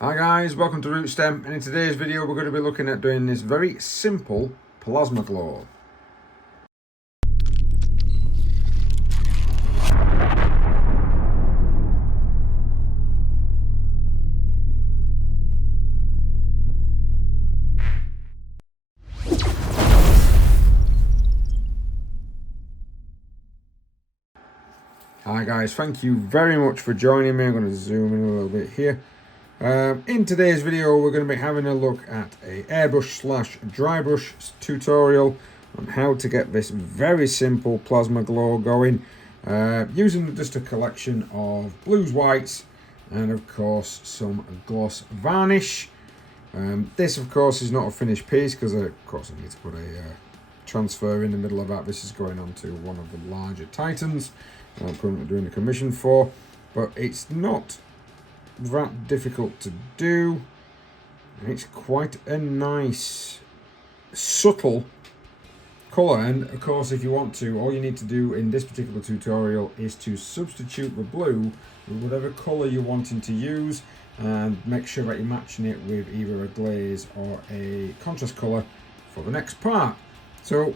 Hi guys, welcome to Rootstem, and in today's video we're going to be looking at doing this very simple plasma glow. Hi guys, thank you very much for joining me. I'm going to zoom in a little bit here. In today's video we're going to be having a look at a airbrush slash dry brush tutorial on how to get this very simple plasma glow going using just a collection of blues, whites and of course some gloss varnish. This of course is not a finished piece because of course I need to put a transfer in the middle of that. This is going on to one of the larger Titans I'm currently doing the commission for, but it's not that difficult to do, and it's quite a nice subtle colour. And of course if you want to, all you need to do in this particular tutorial is to substitute the blue with whatever colour you're wanting to use and make sure that you're matching it with either a glaze or a contrast colour for the next part. So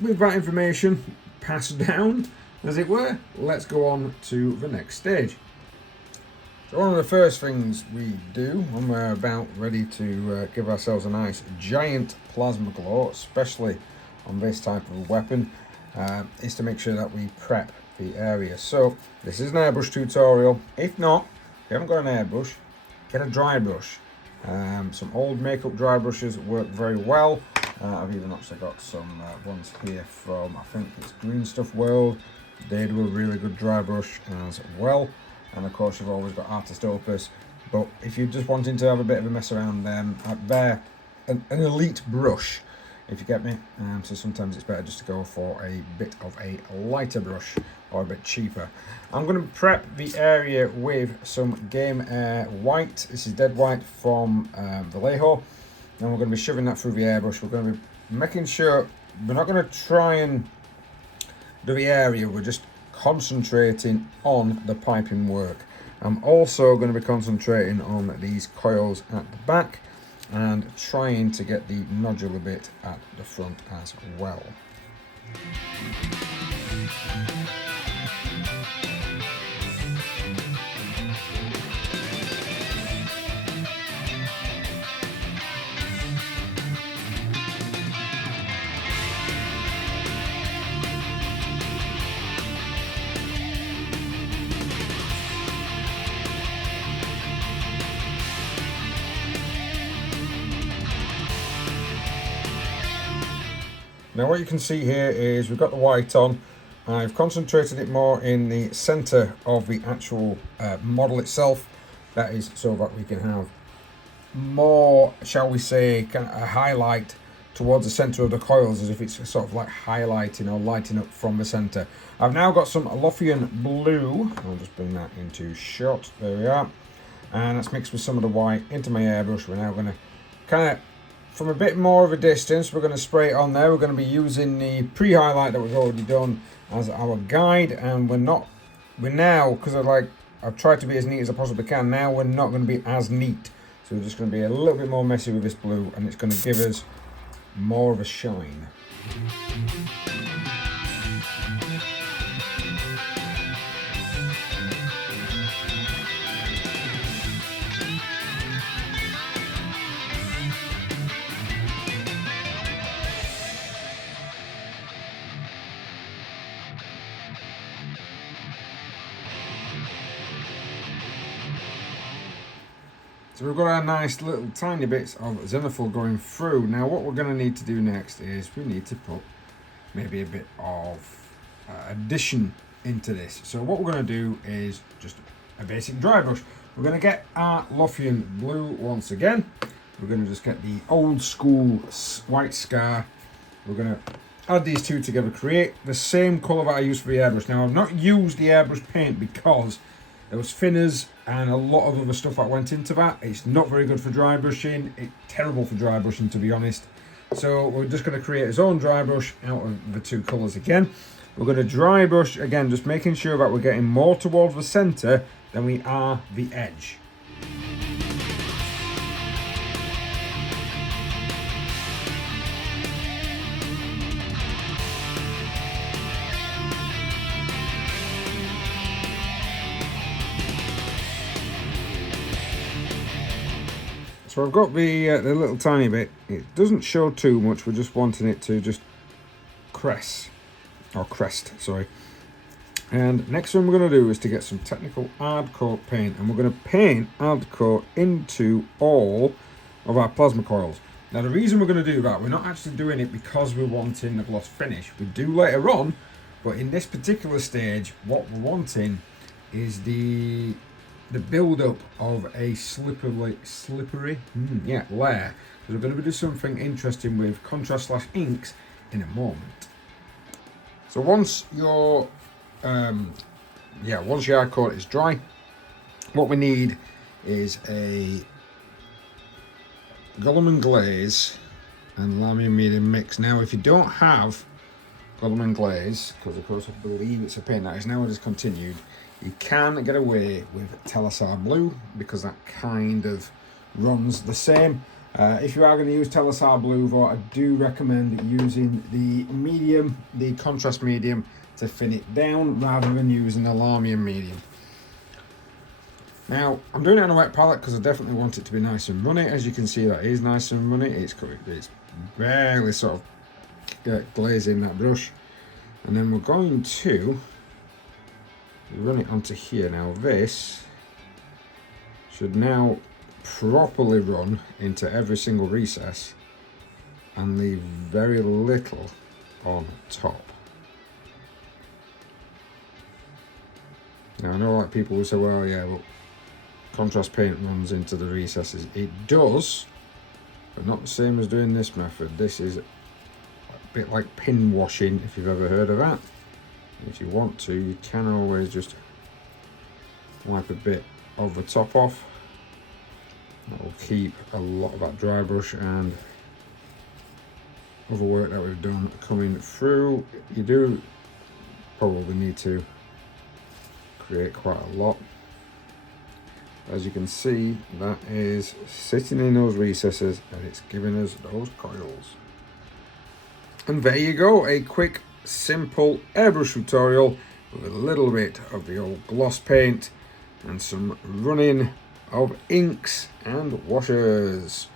with that information passed down, as it were, let's go on to the next stage. So one of the first things we do when we're about ready to give ourselves a nice giant plasma glow, especially on this type of weapon, is to make sure that we prep the area. So this is an airbrush tutorial. If not, if you haven't got an airbrush, get a dry brush. Some old makeup dry brushes work very well. I've even actually got some ones here from, I think it's Green Stuff World. They do a really good dry brush as well. And of course you've always got Artist Opus. But if you're just wanting to have a bit of a mess around, they're an elite brush, if you get me. So sometimes it's better just to go for a bit of a lighter brush or a bit cheaper. I'm going to prep the area with some Game Air white. This is dead white from Vallejo. And we're going to be shoving that through the airbrush. We're going to be making sure we're not going to try and do the area, we're just concentrating on the piping work. I'm also going to be concentrating on these coils at the back and trying to get the nodular bit at the front as well. Now what you can see here is we've got the white on. I've concentrated it more in the centre of the actual model itself. That is so that we can have more, shall we say, kind of a highlight towards the centre of the coils, as if it's sort of like highlighting or lighting up from the centre. I've now got some Alofian Blue. I'll just bring that into shot. There we are. And that's mixed with some of the white into my airbrush. We're now going to kind of, from a bit more of a distance, we're going to spray it on there. We're going to be using the pre-highlight that we've already done as our guide, and we're now, because I've tried to be as neat as I possibly can, now we're not going to be as neat. So we're just going to be a little bit more messy with this blue, and it's going to give us more of a shine. So we've got our nice little tiny bits of zenithal going through. Now what we're going to need to do next is we need to put maybe a bit of addition into this. So what we're going to do is just a basic dry brush. We're going to get our Alofian Blue once again. We're going to just get the old school white scar. We're going to add these two together, create the same colour that I used for the airbrush. Now I've not used the airbrush paint because there was thinners and a lot of other stuff that went into that. It's not very good for dry brushing. It's terrible for dry brushing, to be honest. So we're just going to create his own dry brush out of the two colours again. We're going to dry brush again, just making sure that we're getting more towards the centre than we are the edge. So I've got the little tiny bit. It doesn't show too much. We're just wanting it to just crest, sorry. And next thing we're going to do is to get some technical hard coat paint, and we're going to paint hard coat into all of our plasma coils. Now the reason we're going to do that, we're not actually doing it because we're wanting a gloss finish. We do later on, but in this particular stage, what we're wanting is the build-up of a slippery layer. Because we're going to do something interesting with contrast/inks in a moment. So once your once your hard coat is dry, what we need is a Alofian Glaze and Alofian medium mix. Now if you don't have Alofian Glaze, because of course I believe it's a paint that is now discontinued, you can get away with Alofian Blue, because that kind of runs the same. If you are going to use Alofian Blue, though, I do recommend using the contrast medium, to thin it down rather than using the Alofian medium. Now I'm doing it on a wet palette because I definitely want it to be nice and runny. As you can see, that is nice and runny. It's barely sort of glazing that brush, and then we're going to run it onto here. Now this should now properly run into every single recess and leave very little on top. Now I know like people will say, well yeah, well contrast paint runs into the recesses. It does, but not the same as doing this method. This is a bit like pin washing, if you've ever heard of that. If you want to, you can always just wipe a bit of the top off. That will keep a lot of that dry brush and other work that we've done coming through. You do probably need to create quite a lot. As you can see, that is sitting in those recesses and it's giving us those coils. And there you go, a quick simple airbrush tutorial with a little bit of the old gloss paint and some running of inks and washers.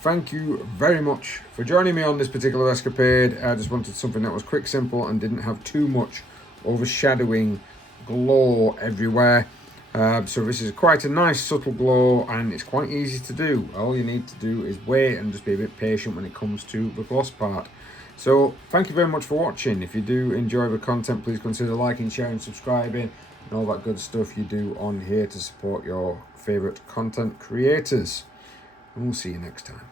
Thank you very much for joining me on this particular escapade. I just wanted something that was quick, simple, and didn't have too much overshadowing glow everywhere. So this is quite a nice subtle glow, and it's quite easy to do. All you need to do is wait and just be a bit patient when it comes to the gloss part. So thank you very much for watching. If you do enjoy the content, please consider liking, sharing, subscribing, and all that good stuff you do on here to support your favorite content creators. And we'll see you next time.